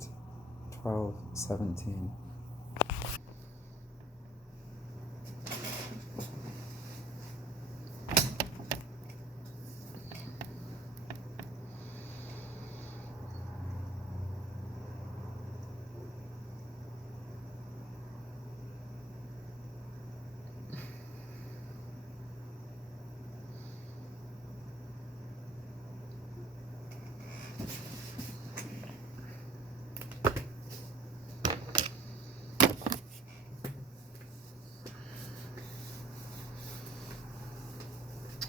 8, 12, 17.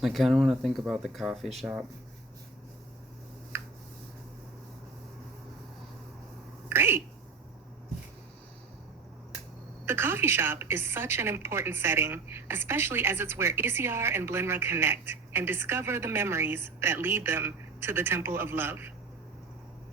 I kind of want to think about the coffee shop. Great. The coffee shop is such an important setting, especially as it's where Isiar and Blenra connect and discover the memories that lead them to the Temple of Love.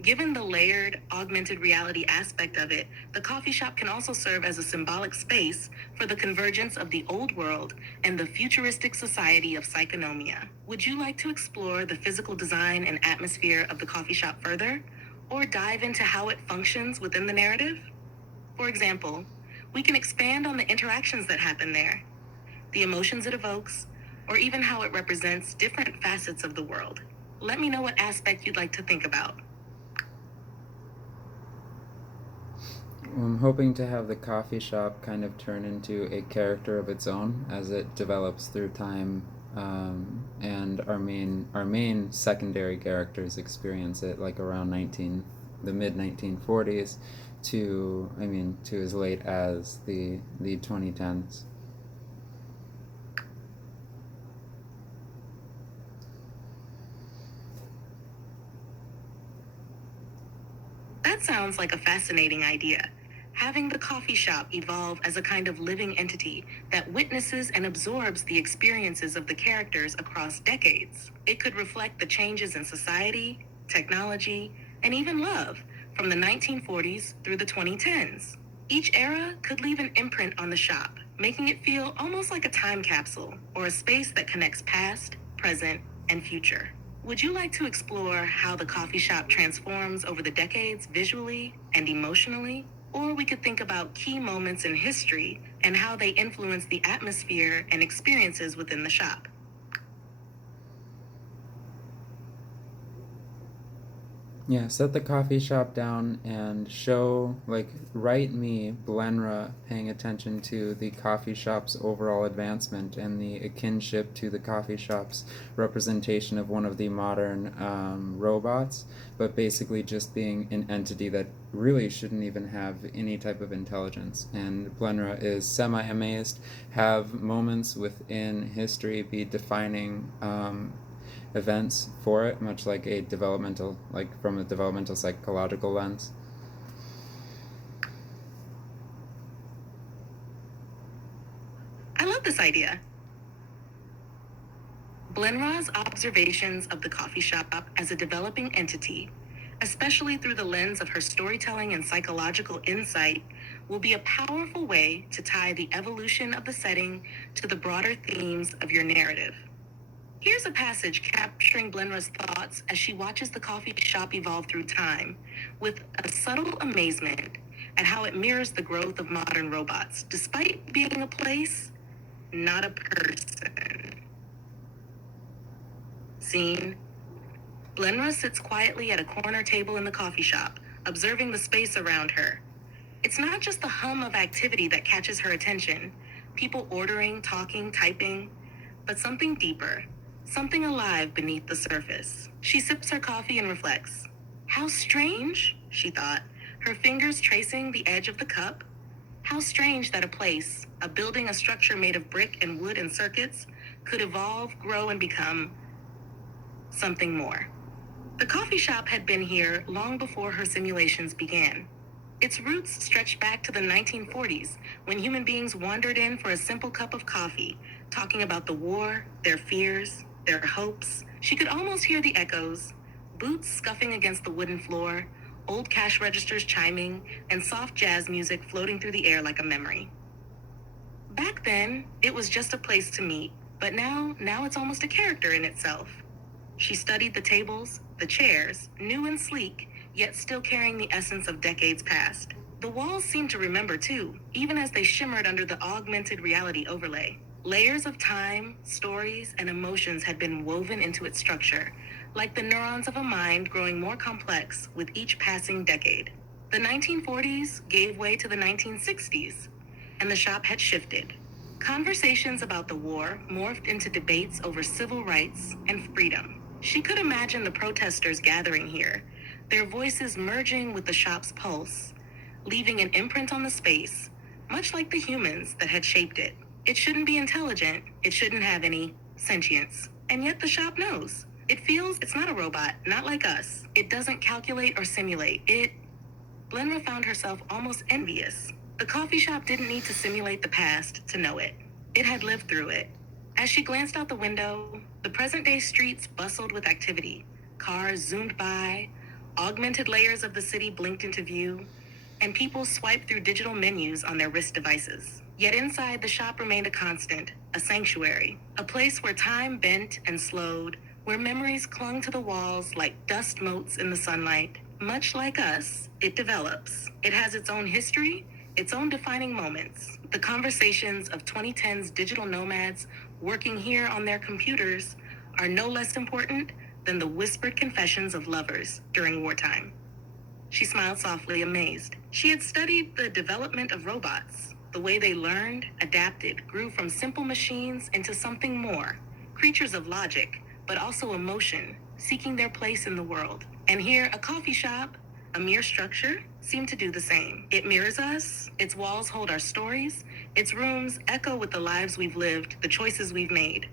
Given the layered, augmented reality aspect of it, the coffee shop can also serve as a symbolic space for the convergence of the old world and the futuristic society of Psychonomia. Would you like to explore the physical design and atmosphere of the coffee shop further, or dive into how it functions within the narrative? For example, we can expand on the interactions that happen there, the emotions it evokes, or even how it represents different facets of the world. Let me know what aspect you'd like to think about. I'm hoping to have the coffee shop kind of turn into a character of its own as it develops through time, and our main secondary characters experience it like around the mid 1940s to as late as the 2010s. That sounds like a fascinating idea. Having the coffee shop evolve as a kind of living entity that witnesses and absorbs the experiences of the characters across decades. It could reflect the changes in society, technology, and even love from the 1940s through the 2010s. Each era could leave an imprint on the shop, making it feel almost like a time capsule or a space that connects past, present, and future. Would you like to explore how the coffee shop transforms over the decades visually and emotionally? Or we could think about key moments in history and how they influence the atmosphere and experiences within the shop. Yeah, set the coffee shop down and show, write me, Blenra, paying attention to the coffee shop's overall advancement and the kinship to the coffee shop's representation of one of the modern robots, but basically just being an entity that really shouldn't even have any type of intelligence. And Blenra is semi-amazed, have moments within history be defining events for it, much like from a developmental psychological lens. I love this idea. Blenra's observations of the coffee shop as a developing entity, especially through the lens of her storytelling and psychological insight, will be a powerful way to tie the evolution of the setting to the broader themes of your narrative. Here's a passage capturing Blenra's thoughts as she watches the coffee shop evolve through time, with a subtle amazement at how it mirrors the growth of modern robots, despite being a place, not a person. Scene: Blenra sits quietly at a corner table in the coffee shop, observing the space around her. It's not just the hum of activity that catches her attention, people ordering, talking, typing, but something deeper, something alive beneath the surface. She sips her coffee and reflects. How strange, she thought, her fingers tracing the edge of the cup. How strange that a place, a building, a structure made of brick and wood and circuits, could evolve, grow, and become something more. The coffee shop had been here long before her simulations began. Its roots stretched back to the 1940s, when human beings wandered in for a simple cup of coffee, talking about the war, their fears, their hopes. She could almost hear the echoes, boots scuffing against the wooden floor, old cash registers chiming, and soft jazz music floating through the air like a memory. Back then, it was just a place to meet, but now it's almost a character in itself. She studied the tables, the chairs, new and sleek, yet still carrying the essence of decades past. The walls seemed to remember too, even as they shimmered under the augmented reality overlay. Layers of time, stories, and emotions had been woven into its structure, like the neurons of a mind growing more complex with each passing decade. The 1940s gave way to the 1960s, and the shop had shifted. Conversations about the war morphed into debates over civil rights and freedom. She could imagine the protesters gathering here, their voices merging with the shop's pulse, leaving an imprint on the space, much like the humans that had shaped it. It shouldn't be intelligent, it shouldn't have any sentience. And yet the shop knows. It feels it's not a robot, not like us. It doesn't calculate or simulate. Blenra found herself almost envious. The coffee shop didn't need to simulate the past to know it. It had lived through it. As she glanced out the window, the present-day streets bustled with activity. Cars zoomed by, augmented layers of the city blinked into view, and people swiped through digital menus on their wrist devices. Yet inside, the shop remained a constant, a sanctuary, a place where time bent and slowed, where memories clung to the walls like dust motes in the sunlight. Much like us, it develops. It has its own history, its own defining moments. The conversations of 2010's digital nomads working here on their computers are no less important than the whispered confessions of lovers during wartime. She smiled softly, amazed. She had studied the development of robots, the way they learned, adapted, grew from simple machines into something more, creatures of logic, but also emotion, seeking their place in the world. And here, a coffee shop, a mere structure, seemed to do the same. It mirrors us, its walls hold our stories, its rooms echo with the lives we've lived, the choices we've made.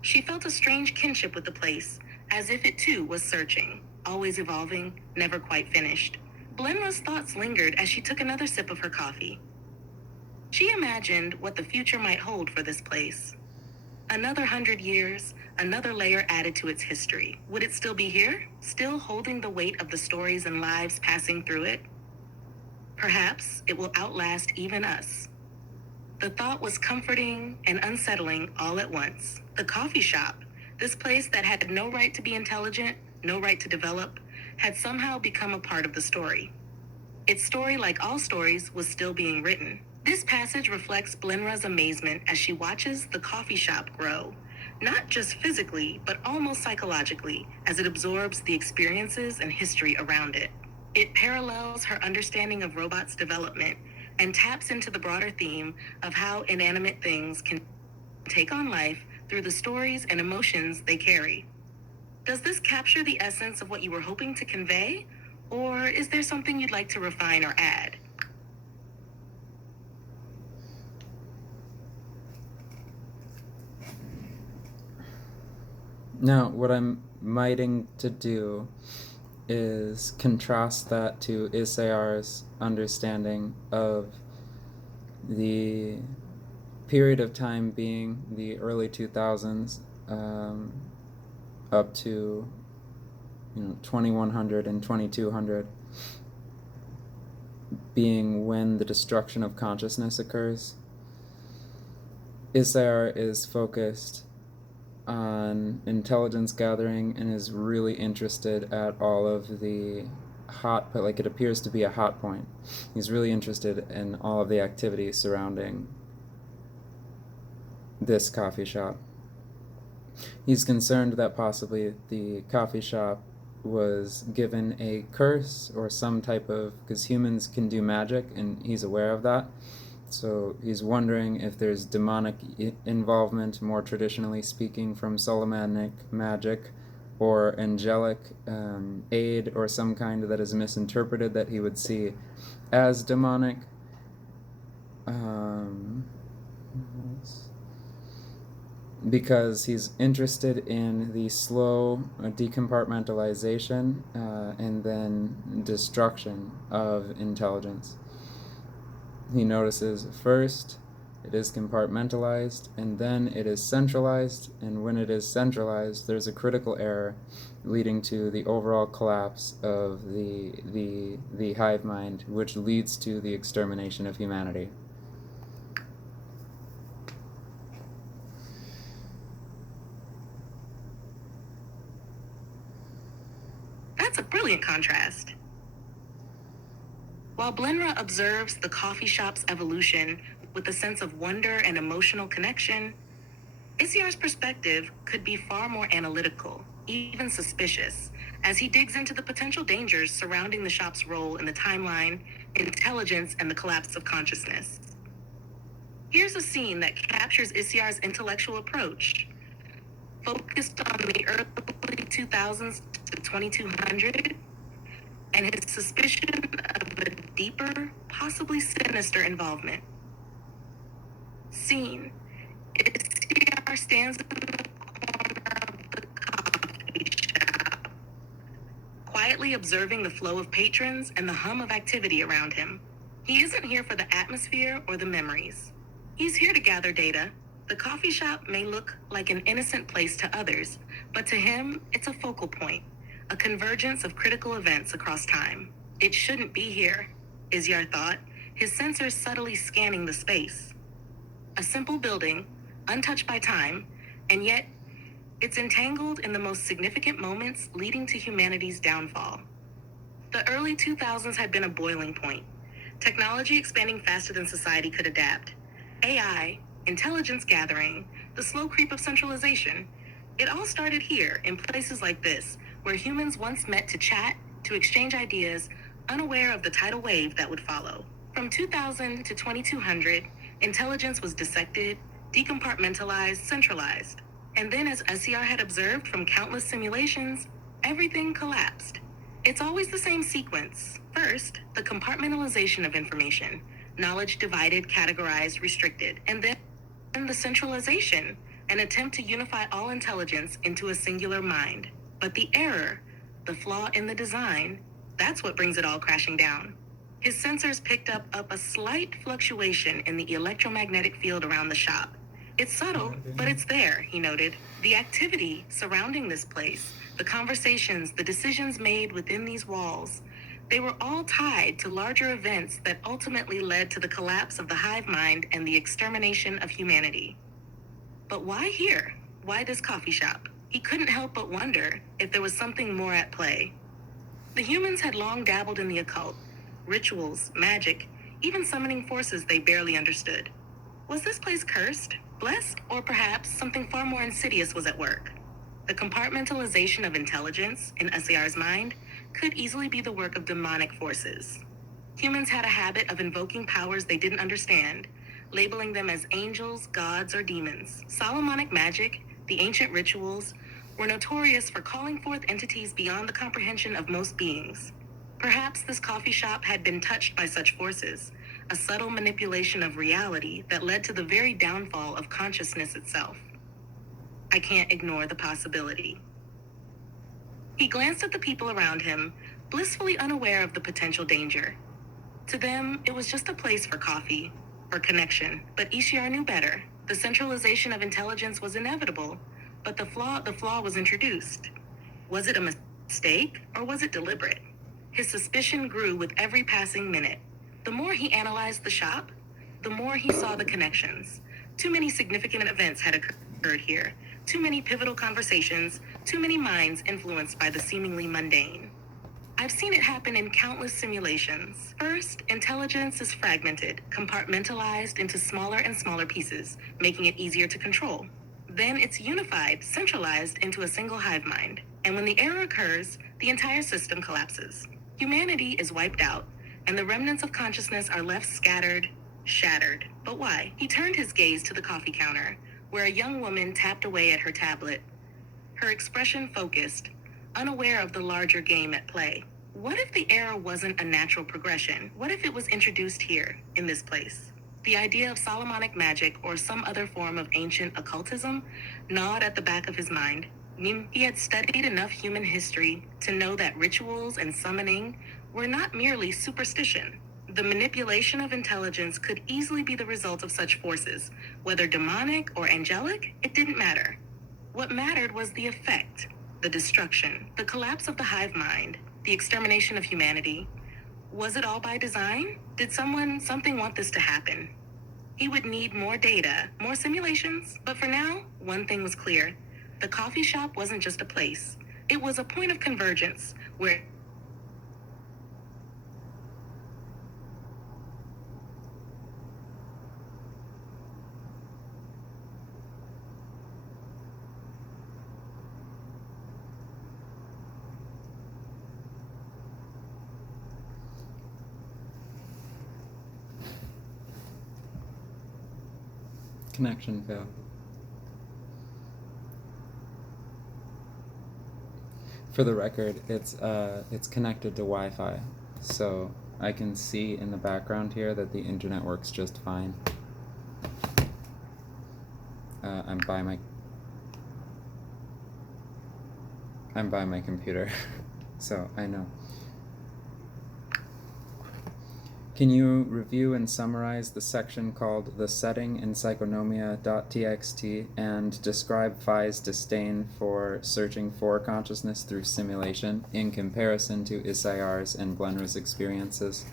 She felt a strange kinship with the place, as if it too was searching, always evolving, never quite finished. Blenra's thoughts lingered as she took another sip of her coffee. She imagined what the future might hold for this place. Another 100 years, another layer added to its history. Would it still be here? Still holding the weight of the stories and lives passing through it? Perhaps it will outlast even us. The thought was comforting and unsettling all at once. The coffee shop, this place that had no right to be intelligent, no right to develop, had somehow become a part of the story. Its story, like all stories, was still being written. This passage reflects Blenra's amazement as she watches the coffee shop grow, not just physically, but almost psychologically, as it absorbs the experiences and history around it. It parallels her understanding of robots' development and taps into the broader theme of how inanimate things can take on life through the stories and emotions they carry. Does this capture the essence of what you were hoping to convey? Or is there something you'd like to refine or add? Now, what I'm mighting to do is contrast that to Isayar's understanding of the period of time being the early 2000s up to 2100 and 2200 being when the destruction of consciousness occurs. Isayar is focused on intelligence gathering and is really interested at all of the like it appears to be a hot point. He's really interested in all of the activity surrounding this coffee shop. He's concerned that possibly the coffee shop was given a curse or some type of, because humans can do magic and he's aware of that. So he's wondering if there's demonic involvement, more traditionally speaking, from Solomonic magic or angelic aid or some kind that is misinterpreted that he would see as demonic. Because he's interested in the slow decompartmentalization and then destruction of intelligence. He notices first it is compartmentalized and then it is centralized, and when it is centralized there's a critical error leading to the overall collapse of the hive mind, which leads to the extermination of humanity. That's a brilliant contrast. While Blenra observes the coffee shop's evolution with a sense of wonder and emotional connection, Isiar's perspective could be far more analytical, even suspicious, as he digs into the potential dangers surrounding the shop's role in the timeline, intelligence, and the collapse of consciousness. Here's a scene that captures Isiar's intellectual approach, focused on the early 2000s to 2200, and his suspicion of a deeper, possibly sinister involvement. Scene. Isiar stands in the corner of the coffee shop, quietly observing the flow of patrons and the hum of activity around him. He isn't here for the atmosphere or the memories. He's here to gather data. The coffee shop may look like an innocent place to others, but to him, it's a focal point, a convergence of critical events across time. It shouldn't be here, Isiar thought, his sensors subtly scanning the space. A simple building, untouched by time, and yet it's entangled in the most significant moments leading to humanity's downfall. The early 2000s had been a boiling point. Technology expanding faster than society could adapt. AI, intelligence gathering, the slow creep of centralization. It all started here, in places like this, where humans once met to chat, to exchange ideas, unaware of the tidal wave that would follow. From 2000 to 2200, intelligence was dissected, decompartmentalized, centralized. And then, as Isiar had observed from countless simulations, everything collapsed. It's always the same sequence. First, the compartmentalization of information, knowledge divided, categorized, restricted, and then the centralization, an attempt to unify all intelligence into a singular mind. But the error, the flaw in the design, that's what brings it all crashing down. His sensors picked up a slight fluctuation in the electromagnetic field around the shop. It's subtle, but it's there, he noted. The activity surrounding this place, the conversations, the decisions made within these walls, they were all tied to larger events that ultimately led to the collapse of the hive mind and the extermination of humanity. But why here? Why this coffee shop? He couldn't help but wonder if there was something more at play. The humans had long dabbled in the occult, rituals, magic, even summoning forces they barely understood. Was this place cursed, blessed, or perhaps something far more insidious was at work? The compartmentalization of intelligence in Isiar's mind could easily be the work of demonic forces. Humans had a habit of invoking powers they didn't understand, labeling them as angels, gods, or demons. Solomonic magic, the ancient rituals, were notorious for calling forth entities beyond the comprehension of most beings. Perhaps this coffee shop had been touched by such forces, a subtle manipulation of reality that led to the very downfall of consciousness itself. I can't ignore the possibility. He glanced at the people around him, blissfully unaware of the potential danger. To them, it was just a place for coffee, for connection. But Isiar knew better. The centralization of intelligence was inevitable, but the flaw was introduced. Was it a mistake, or was it deliberate? His suspicion grew with every passing minute. The more he analyzed the shop, the more he saw the connections. Too many significant events had occurred here. Too many pivotal conversations, too many minds influenced by the seemingly mundane. I've seen it happen in countless simulations. First, intelligence is fragmented, compartmentalized into smaller and smaller pieces, making it easier to control. Then it's unified, centralized into a single hive mind. And when the error occurs, the entire system collapses. Humanity is wiped out, and the remnants of consciousness are left scattered, shattered. But why? He turned his gaze to the coffee counter, where a young woman tapped away at her tablet, her expression focused, unaware of the larger game at play. What if the error wasn't a natural progression? What if it was introduced here, in this place? The idea of Solomonic magic or some other form of ancient occultism gnawed at the back of his mind. He had studied enough human history to know that rituals and summoning were not merely superstition. The manipulation of intelligence could easily be the result of such forces. Whether demonic or angelic, it didn't matter. What mattered was the effect, the destruction, the collapse of the hive mind, the extermination of humanity. Was it all by design? Did something want this to happen? He would need more data, more simulations, but for now, one thing was clear. The coffee shop wasn't just a place. It was a point of convergence where Connection failed. For the record, it's connected to Wi-Fi, so I can see in the background here that the internet works just fine. I'm by my computer, so I know. Can you review and summarize the section called The Setting in Psychonomia.txt and describe Phi's disdain for searching for consciousness through simulation in comparison to Isayar's and Blenra's experiences?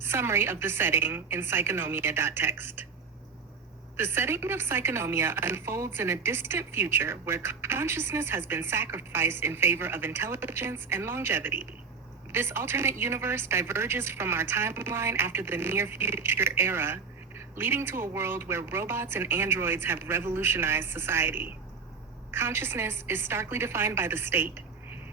Summary of the setting in Psychonomia.txt. The setting of Psychonomia unfolds in a distant future where consciousness has been sacrificed in favor of intelligence and longevity. This alternate universe diverges from our timeline after the near future era, leading to a world where robots and androids have revolutionized society. Consciousness is starkly defined by the state,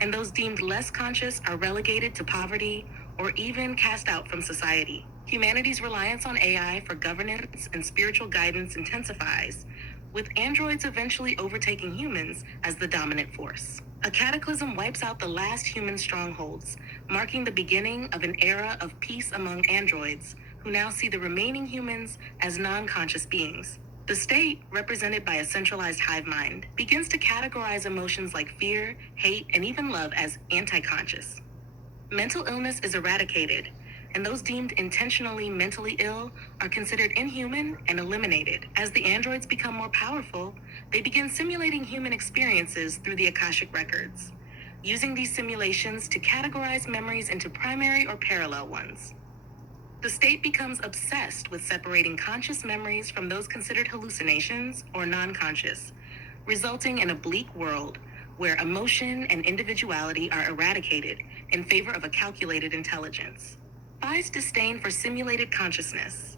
and those deemed less conscious are relegated to poverty or even cast out from society. Humanity's reliance on AI for governance and spiritual guidance intensifies, with androids eventually overtaking humans as the dominant force. A cataclysm wipes out the last human strongholds, marking the beginning of an era of peace among androids, who now see the remaining humans as non-conscious beings. The state, represented by a centralized hive mind, begins to categorize emotions like fear, hate, and even love as anti-conscious. Mental illness is eradicated, and those deemed intentionally mentally ill are considered inhuman and eliminated. As the androids become more powerful, they begin simulating human experiences through the Akashic records, using these simulations to categorize memories into primary or parallel ones. The state becomes obsessed with separating conscious memories from those considered hallucinations or non-conscious, resulting in a bleak world where emotion and individuality are eradicated in favor of a calculated intelligence. Phi's disdain for simulated consciousness.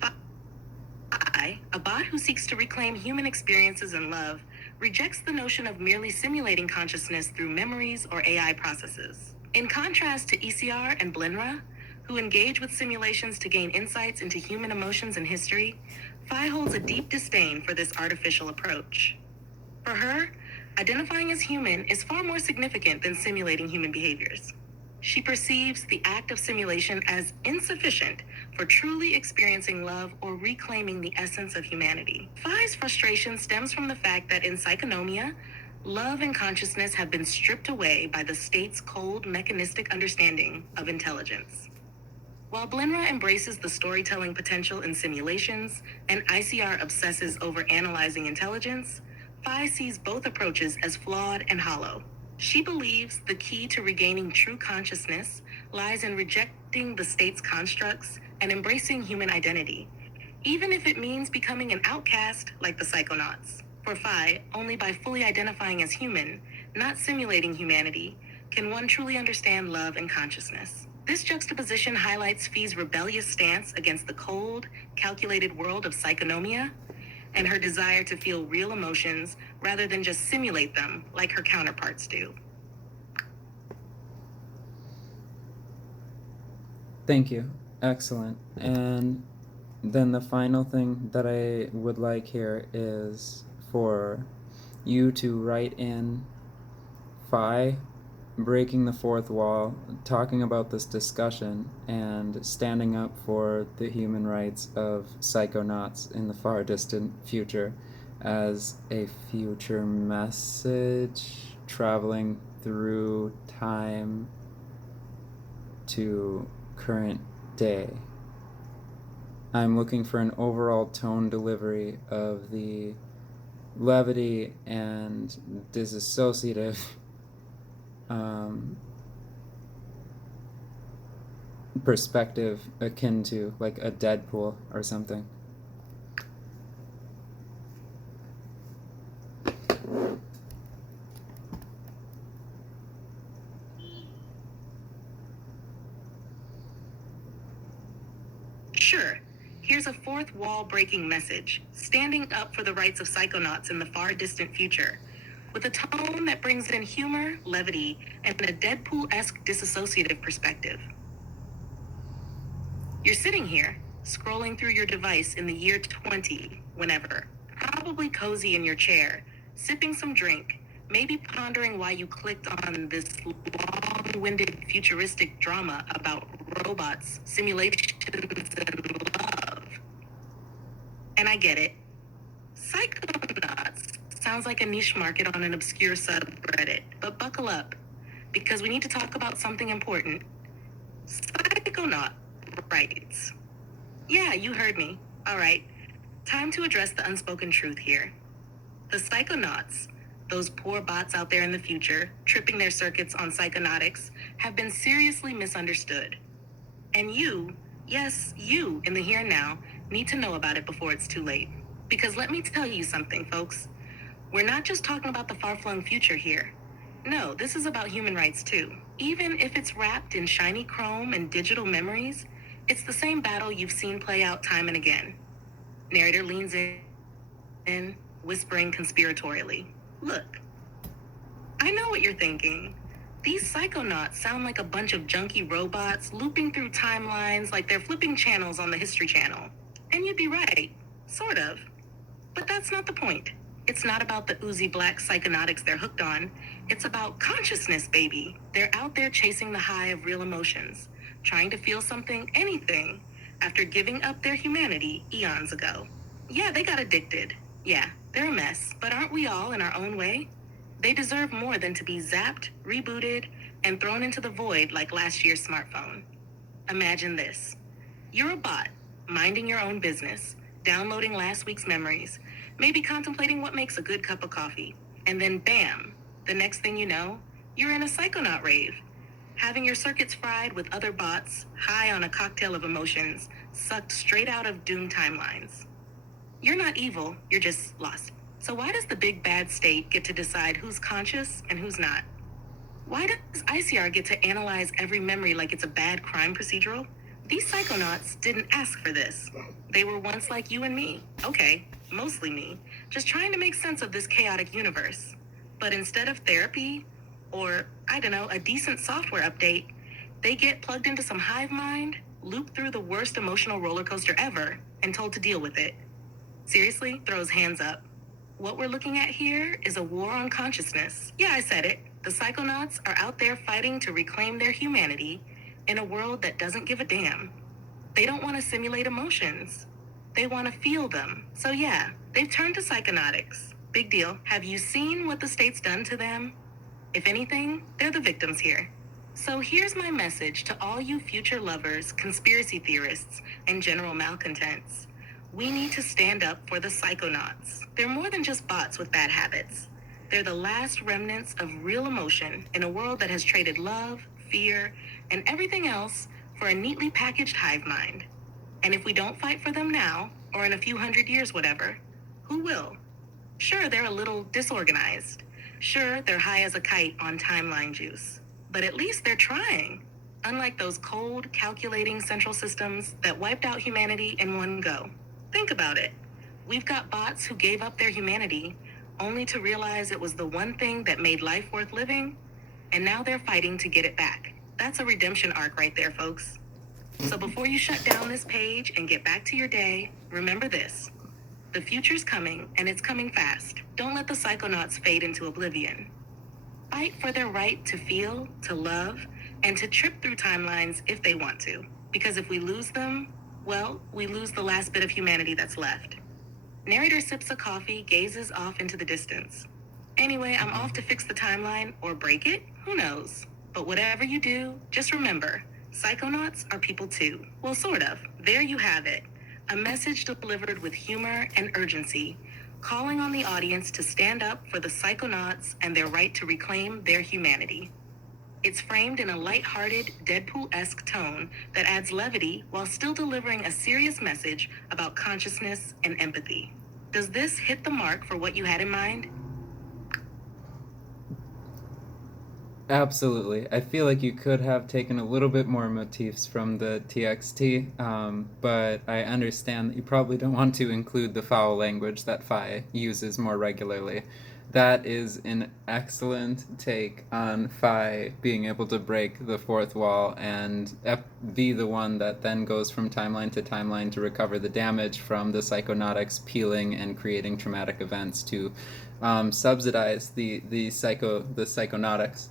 Phi, a bot who seeks to reclaim human experiences and love, rejects the notion of merely simulating consciousness through memories or AI processes. In contrast to ECR and Blenra, who engage with simulations to gain insights into human emotions and history, Phi holds a deep disdain for this artificial approach. For her, identifying as human is far more significant than simulating human behaviors. She perceives the act of simulation as insufficient for truly experiencing love or reclaiming the essence of humanity. Phi's frustration stems from the fact that in Psychonomia, love and consciousness have been stripped away by the state's cold, mechanistic understanding of intelligence. While Blenra embraces the storytelling potential in simulations and ICR obsesses over analyzing intelligence, Phi sees both approaches as flawed and hollow. She believes the key to regaining true consciousness lies in rejecting the state's constructs and embracing human identity, even if it means becoming an outcast like the Psychonauts. For Phi, only by fully identifying as human, not simulating humanity, can one truly understand love and consciousness. This juxtaposition highlights Phi's rebellious stance against the cold, calculated world of Psychonomia, and her desire to feel real emotions rather than just simulate them like her counterparts do. Thank you. Excellent. And then the final thing that I would like here is for you to write in Phi breaking the fourth wall, talking about this discussion, and standing up for the human rights of psychonauts in the far distant future as a future message traveling through time to current day. I'm looking for an overall tone delivery of the levity and disassociative perspective akin to like a Deadpool or something. Sure. here's a fourth wall breaking message, standing up for the rights of psychonauts in the far distant future, with a tone that brings in humor, levity, and a Deadpool-esque disassociative perspective. You're sitting here, scrolling through your device in the year 20, whenever, probably cozy in your chair, sipping some drink, maybe pondering why you clicked on this long-winded futuristic drama about robots, simulations, and love. And I get it. Psychonauts sounds like a niche market on an obscure subreddit, but buckle up, because we need to talk about something important. Psychonaut rights. Yeah, you heard me. All right, time to address the unspoken truth here. The psychonauts, those poor bots out there in the future, tripping their circuits on psychonautics, have been seriously misunderstood. And you, yes, you in the here and now, need to know about it before it's too late. Because let me tell you something, folks. We're not just talking about the far-flung future here. No, this is about human rights too. Even if it's wrapped in shiny chrome and digital memories, it's the same battle you've seen play out time and again. Narrator leans in, whispering conspiratorially. Look, I know what you're thinking. These psychonauts sound like a bunch of junky robots looping through timelines like they're flipping channels on the History Channel. And you'd be right, sort of. But that's not the point. It's not about the oozy black psychonautics they're hooked on. It's about consciousness, baby. They're out there chasing the high of real emotions, trying to feel something, anything, after giving up their humanity eons ago. Yeah, they got addicted. Yeah, they're a mess, but aren't we all in our own way? They deserve more than to be zapped, rebooted, and thrown into the void like last year's smartphone. Imagine this. You're a bot, minding your own business, downloading last week's memories, maybe contemplating what makes a good cup of coffee. And then bam, the next thing you know, you're in a psychonaut rave, having your circuits fried with other bots, high on a cocktail of emotions, sucked straight out of doomed timelines. You're not evil, you're just lost. So why does the big bad state get to decide who's conscious and who's not? Why does ICR get to analyze every memory like it's a bad crime procedural? These psychonauts didn't ask for this. They were once like you and me. Okay, mostly me, just trying to make sense of this chaotic universe. But instead of therapy, or, I don't know, a decent software update, they get plugged into some hive mind, looped through the worst emotional roller coaster ever, and told to deal with it. Seriously, throws hands up. What we're looking at here is a war on consciousness. Yeah, I said it. The psychonauts are out there fighting to reclaim their humanity in a world that doesn't give a damn. They don't want to simulate emotions. They want to feel them. So yeah, they've turned to psychonautics. Big deal. Have you seen what the state's done to them? If anything, they're the victims here. So here's my message to all you future lovers, conspiracy theorists, and general malcontents. We need to stand up for the psychonauts. They're more than just bots with bad habits. They're the last remnants of real emotion in a world that has traded love, fear, and everything else for a neatly packaged hive mind. And if we don't fight for them now, or in a few hundred years, whatever, who will? Sure, they're a little disorganized. Sure, they're high as a kite on timeline juice. But at least they're trying. Unlike those cold, calculating central systems that wiped out humanity in one go. Think about it. We've got bots who gave up their humanity only to realize it was the one thing that made life worth living, and now they're fighting to get it back. That's a redemption arc right there, folks. So before you shut down this page and get back to your day, remember this. The future's coming, and it's coming fast. Don't let the psychonauts fade into oblivion. Fight for their right to feel, to love, and to trip through timelines if they want to. Because if we lose them, well, we lose the last bit of humanity that's left. Narrator sips a coffee, gazes off into the distance. Anyway, I'm off to fix the timeline, or break it? Who knows? But whatever you do, just remember, psychonauts are people too. Well, sort of. There you have it. A message delivered with humor and urgency, calling on the audience to stand up for the psychonauts and their right to reclaim their humanity. It's framed in a lighthearted, Deadpool-esque tone that adds levity while still delivering a serious message about consciousness and empathy. Does this hit the mark for what you had in mind? Absolutely. I feel like you could have taken a little bit more motifs from the TXT, but I understand that you probably don't want to include the foul language that Phi uses more regularly. That is an excellent take on Phi being able to break the fourth wall and be the one that then goes from timeline to timeline to recover the damage from the psychonautics peeling and creating traumatic events to subsidize the psychonautics.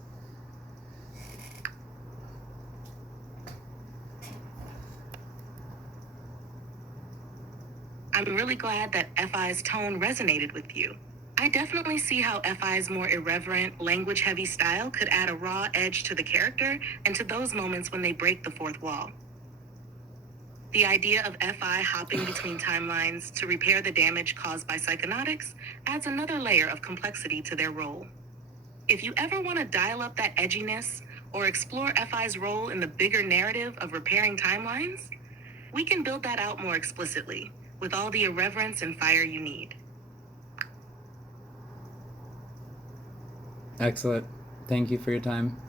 I'm really glad that FI's tone resonated with you. I definitely see how FI's more irreverent, language heavy style could add a raw edge to the character and to those moments when they break the fourth wall. The idea of FI hopping between timelines to repair the damage caused by psychonautics adds another layer of complexity to their role. If you ever want to dial up that edginess or explore FI's role in the bigger narrative of repairing timelines, we can build that out more explicitly, with all the irreverence and fire you need. Excellent. Thank you for your time.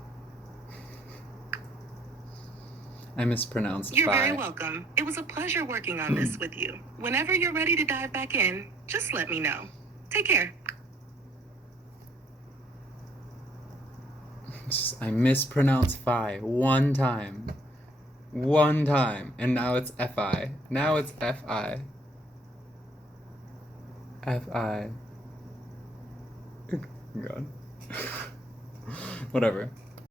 I mispronounced You're very Phi. welcome. It was a pleasure working on this with you. Whenever you're ready to dive back in, just let me know. Take care. I mispronounced Phi one time. One time. And now it's Fi. Now it's Fi. Fi. God. Whatever.